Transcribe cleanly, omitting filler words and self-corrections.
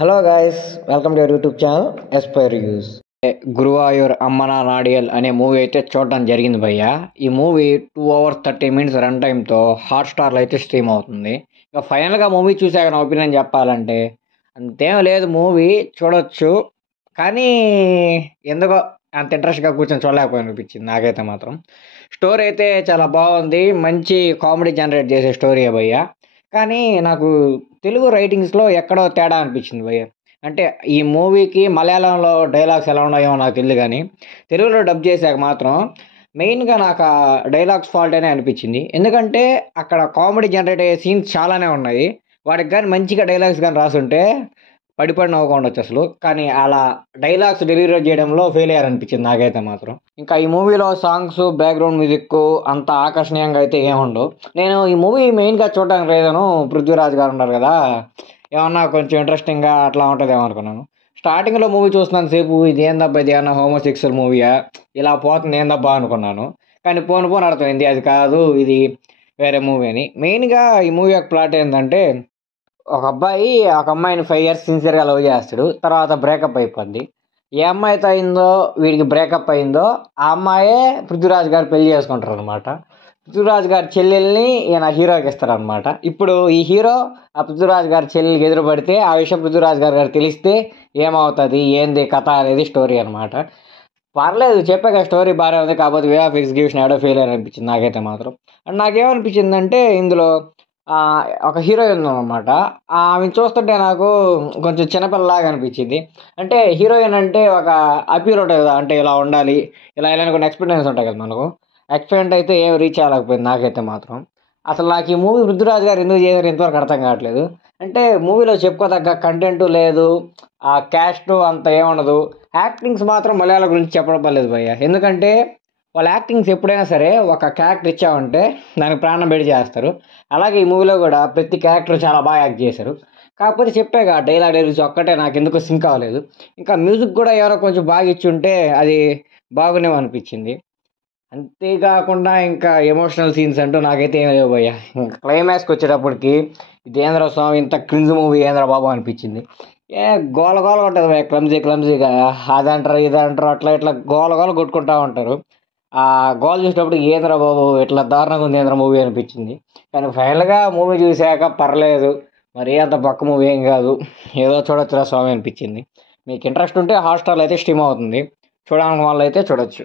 Hello guys, welcome to your YouTube channel aspire use. Guruvayoor Ambalanadayil అనే movie అయితే చూడడం జరిగింది భయ్య. ఈ మూవీ 2 hours 30 minutes రన్ టైంతో హాట్స్టార్లో అయితే స్ట్రీమ్ అవుతుంది. ఇక ఫైనల్గా మూవీ చూసాక నా ఒపీనియన్ చెప్పాలంటే అంతేం లేదు, మూవీ చూడొచ్చు కానీ ఎందుకో అంత ఇంట్రెస్ట్గా కూర్చొని చూడలేకపోయిననిపించింది నాకైతే మాత్రం. స్టోరీ అయితే చాలా బాగుంది, మంచి కామెడీ జనరేట్ చేసే స్టోరీ భయ్య. కానీ నాకు తెలుగు రైటింగ్స్లో ఎక్కడో తేడా అనిపించింది భయ్య. అంటే ఈ మూవీకి మలయాళంలో డైలాగ్స్ ఎలా ఉన్నాయో నాకు తెలియదు కానీ తెలుగులో డబ్ చేశాక మాత్రం మెయిన్గా నాకు ఆ డైలాగ్స్ ఫాల్ట్ అనే అనిపించింది. ఎందుకంటే అక్కడ కామెడీ జనరేట్ అయ్యే సీన్స్ చాలానే ఉన్నాయి. వాటికి కానీ మంచిగా డైలాగ్స్ కానీ రాసుంటే పడి నవ్వుకోండొచ్చు అసలు. కానీ అలా డైలాగ్స్ డెలివరీ చేయడంలో ఫెయిల్ అయ్యారనిపించింది నాకైతే మాత్రం. ఇంకా ఈ మూవీలో సాంగ్స్, బ్యాక్గ్రౌండ్ మ్యూజిక్ అంత ఆకర్షణీయంగా అయితే ఏముండవు. నేను ఈ మూవీ మెయిన్గా చూడడానికి రీజను పృథ్వీరాజ్ గారు ఉన్నారు కదా, ఏమన్నా కొంచెం ఇంట్రెస్టింగ్గా అట్లా ఉంటుందేమో అనుకున్నాను. స్టార్టింగ్లో మూవీ చూస్తున్నాను సేపు, ఇది ఏందబ్బా, ఇది ఏమన్నా హోమోసెక్సువల్ మూవీయా, ఇలా పోతుంది ఏందబ్బా అనుకున్నాను. కానీ పోను అర్థమైంది అది కాదు, ఇది వేరే మూవీ అని. మెయిన్గా ఈ మూవీ యొక్క ప్లాట్ ఏంటంటే, ఒక అబ్బాయి ఒక అమ్మాయిని 5 years సిన్సియర్గా లవ్ చేస్తాడు. తర్వాత బ్రేకప్ అయిపోద్ది. ఏ అమ్మాయితో అయిందో వీడికి బ్రేకప్ అయిందో ఆ అమ్మాయే పృథ్వీరాజ్ గారు పెళ్లి చేసుకుంటారు అనమాట. పృథ్వీరాజ్ గారి చెల్లెల్ని ఈయన హీరోకి ఇస్తారనమాట. ఇప్పుడు ఈ హీరో ఆ పృథ్వీరాజ్ గారి చెల్లెలకి ఎదురు పడితే ఆ విషయం పృథ్వీరాజ్ గారు తెలిస్తే ఏమవుతుంది, ఏంది కథ అనేది స్టోరీ అనమాట. పర్లేదు, చెప్పాక స్టోరీ బాగానే ఉంది, కాకపోతే వే ఆఫ్ ఎగ్జిక్యూషన్ ఏడో ఫెయిల్ అనిపించింది నాకైతే మాత్రం. అండ్ నాకేమనిపించిందంటే ఇందులో ఒక హీరోయిన్ అనమాట. ఆమెను చూస్తుంటే నాకు కొంచెం చిన్నపిల్లలాగా అనిపించింది. అంటే హీరోయిన్ అంటే ఒక అపీల్ ఉంటుంది కదా, అంటే ఇలా ఉండాలి, ఇలా కొన్ని ఎక్స్పీరియన్స్ ఉంటాయి కదా మనకు. ఎక్స్పీరియన్స్ అయితే ఏం రీచ్ అవ్వలేకపోయింది నాకైతే మాత్రం. అసలు నాకు ఈ మూవీ పృథ్వీరాజ్ గారు ఎందుకు చేశారు ఇంతవరకు అర్థం కావట్లేదు. అంటే మూవీలో చెప్పుకోదగ్గ కంటెంట్ లేదు, ఆ క్యాస్ట్ అంత ఏముండదు. యాక్టింగ్స్ మాత్రం మలయాళం గురించి చెప్పడం పర్లేదు భయ్య. ఎందుకంటే వాళ్ళ యాక్టింగ్స్ ఎప్పుడైనా సరే ఒక క్యారెక్టర్ ఇచ్చామంటే దానికి ప్రాణం పెట్టి చేస్తారు. అలాగే ఈ మూవీలో కూడా ప్రతి క్యారెక్టర్ చాలా బాగా యాక్ట్ చేశారు. కాకపోతే చెప్పాక డైలాగ్ డెలివరీస్ ఒక్కటే నాకు ఎందుకో సింక్ అవ్వలేదు. ఇంకా మ్యూజిక్ కూడా ఎవరో కొంచెం బాగా ఇచ్చి ఉంటే అది బాగునేమో అనిపించింది. అంతేకాకుండా ఇంకా ఎమోషనల్ సీన్స్ అంటూ నాకైతే ఏం లేవు భయ్య. ఇంకా క్లైమాక్స్కి వచ్చేటప్పటికి ఇదేంద్ర స్వామి ఇంత క్రింజ్ మూవీ ఏంద్ర బాబు అనిపించింది. గోల గోల ఉంటుంది భయ్య, క్లమ్జీగా అదంటారు ఇదంటారు అట్లా ఇట్లా గోల కొట్టుకుంటూ ఉంటారు. ఆ గోల్ చూసేటప్పుడు ఏంద్ర బాబు ఇట్లా దారుణంగా ఉంది ఏంద్ర మూవీ అనిపించింది. కానీ ఫైనల్గా మూవీ చూశాక పర్లేదు, మరి అంత పక్క మూవీ ఏం కాదు, ఏదో చూడొచ్చురా స్వామి అనిపించింది. మీకు ఇంట్రెస్ట్ ఉంటే హాట్స్టార్లో అయితే స్ట్రీమ్ అవుతుంది, చూడాలని వాళ్ళు అయితే చూడొచ్చు.